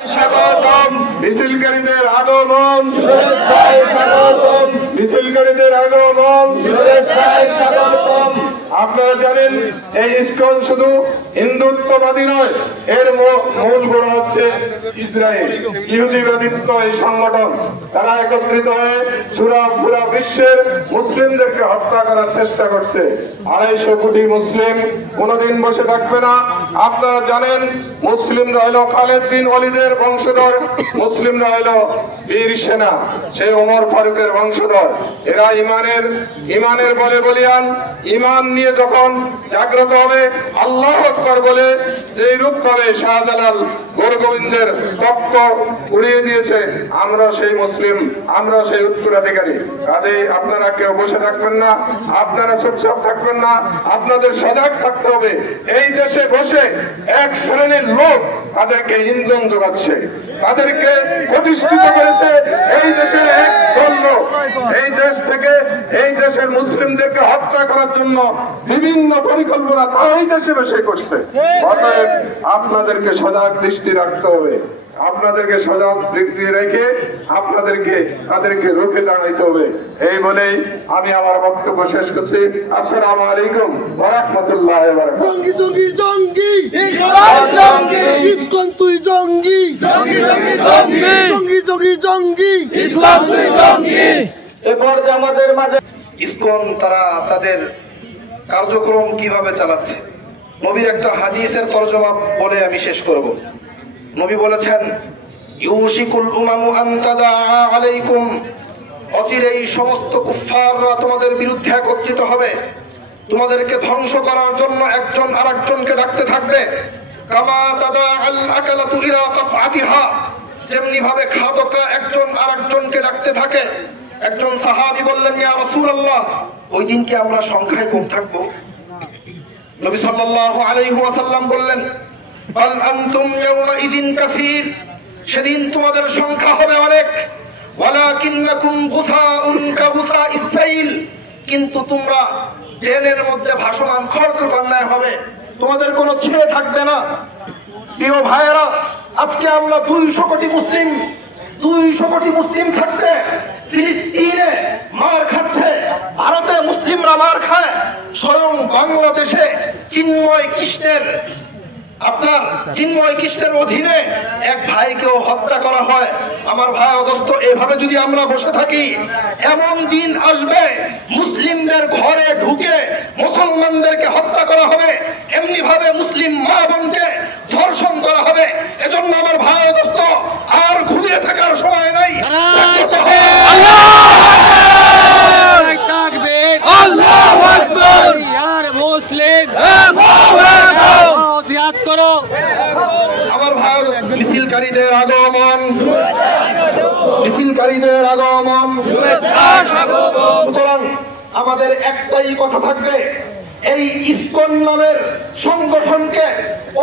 স্বাগতম মিছিলকারীদের আগমন, মিছিলকারীদের আগমন, স্বাগতম। আপনারা জানেন এই ইসকন শুধু হিন্দুত্ববাদী নয়, এর মূল গোড়া হচ্ছে ইসরায়েল, ইহুদিবাদিত্ব এই সংগঠন। তারা একত্রিত হয়ে পুরা বিশ্বের মুসলিমদেরকে হত্যা করার চেষ্টা করছে। 250 কোটি মুসলিম কোনদিন বসে থাকবে না। আপনারা জানেন মুসলিমরা হলো খালেদ বিন ওয়ালিদের বংশধর, মুসলিমরা হলো বীর সেনা, সেই ওমর ফারুকের বংশধর। এরা ইমানের বলে বলিয়ান। ইমান নিয়ে যখন জাগ্রত হবে, আল্লাহু আকবার বলে যেই রূপ করে শাহজালাল গোরগোবিন্দের পক্ষ উড়িয়ে দিয়েছে, আমরা সেই মুসলিম, আমরা সেই উত্তরাধিকারী। কাজেই আপনারা কেউ বসে থাকবেন না, আপনারা চুপচাপ থাকবেন না, আপনাদের সজাগ থাকতে হবে। এই দেশে বসে এক শ্রেণীর লোক তাদেরকে ইন্ধন যোগাচ্ছে, তাদেরকে প্রতিষ্ঠিত করেছে। এই দেশের এক দল লোক এই দেশ থেকে এই দেশের মুসলিমদেরকে হত্যা করার জন্য বিভিন্ন পরিকল্পনা এই দেশে বসে করছে। অতএব আপনাদেরকে সজাগ দৃষ্টি রাখতে হবে, আপনাদেরকে সজাগ দৃষ্টি রেখে তাদেরকে রুখে দাঁড়াইতে হবে। এই বলেই আমি আমার বক্তব্য শেষ করছি। আসসালামু আলাইকুম ওয়া রাহমাতুল্লাহি ওয়া বারাকাতুহু। জঙ্গি জঙ্গি জঙ্গি ইসকন তুই জঙ্গি, জঙ্গি জঙ্গি জঙ্গি ইসলাম তুই জঙ্গি। এরপর যে আমাদের মাঝে ইসকন তারা তাদের কার্যক্রম কিভাবে চালাচ্ছে, নবীর একটা হাদিসের তরজমা বলে আমি শেষ করব। নবী বলেছেন, ইউশিকুল উমামু আন তাদা আলাইকুম, অচিরেই সমস্ত কুফফাররা তোমাদের বিরুদ্ধে একত্রিত হবে, তোমাদেরকে ধ্বংস করার জন্য একজন আরেকজনকে ডাকতে থাকবে। কামা তাদা আল আকালাতু ইলা কাসআতিহা, যেমনি ভাবে খাদকরা একজন আরেকজনকে ডাকতে থাকে। একজন সাহাবী বললেন, ইয়া রাসূলুল্লাহ, ওই দিন কি আমরা সংখ্যায় কম থাকবো? নবী সাল্লাল্লাহু আলাইহি ওয়াসাল্লাম বললেন, বাল আনতুম ইয়াওমাইযিন কাসীর, সেদিন তোমাদের সংখ্যা হবে অনেক। ওয়ালাকিন্নাকুম গুসাউন কাগুসাইস সাইল, কিন্তু তোমরা ড্রেনের মধ্যে ভাসমান খড়কুটার হবে, তোমাদের কোনো ছেড়ে থাকবে না। প্রিয় ভাইয়েরা, আজকে আমরা 200 কোটি মুসলিম থাকতে ফিলিস্তিনে মার খাচ্ছে, ভারতে মুসলিমরা মার খায়, স্বয়ং বাংলাদেশে চিন্ময় কৃষ্ণের অধীনে এক ভাইকেও হত্যা করা হয়। আমার ভাই অগস্ত, এভাবে যদি আমরা বসে থাকি, এমন দিন আসবে মুসলিমদের ঘরে ঢুকে মুসলমানদেরকে হত্যা করা হবে, এমনি ভাবে মুসলিম মা বোনকে ধর্ষণ করা হবে। এজন্য আমার ভাই অগস্ত, আর ঘুরিয়ে থাকার সময় নাই। আল্লাহু আকবার, ইয়ার মুসলিম জিহাদ করো। আমার ভাই, মিছিলকারীদের আগমন, সুতরাং আমাদের একটাই কথা থাকবে, এই ইসকন নামের সংগঠনকে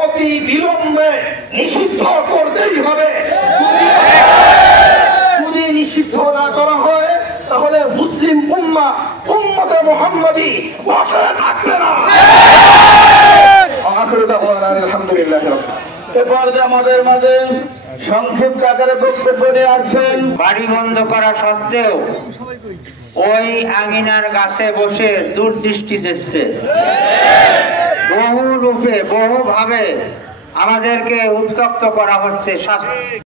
অতি বিলম্বে নিষিদ্ধ করতেই হবে। যদি নিষিদ্ধ না করা হয়, তাহলে মুসলিম উম্মতে মুহাম্মাদি বসে থাকবে না। আলহামদুলিল্লাহ। এরপর যে আমাদের মাঝে সংক্ষিপ্ত আকারে বক্তব্য নিয়ে আসেন। বাড়ি বন্ধ করা সত্ত্বেও ওই আঙিনার গাছে বসে দূরদৃষ্টি দিচ্ছে, বহু রূপে বহুভাবে আমাদেরকে উত্তপ্ত করা হচ্ছে।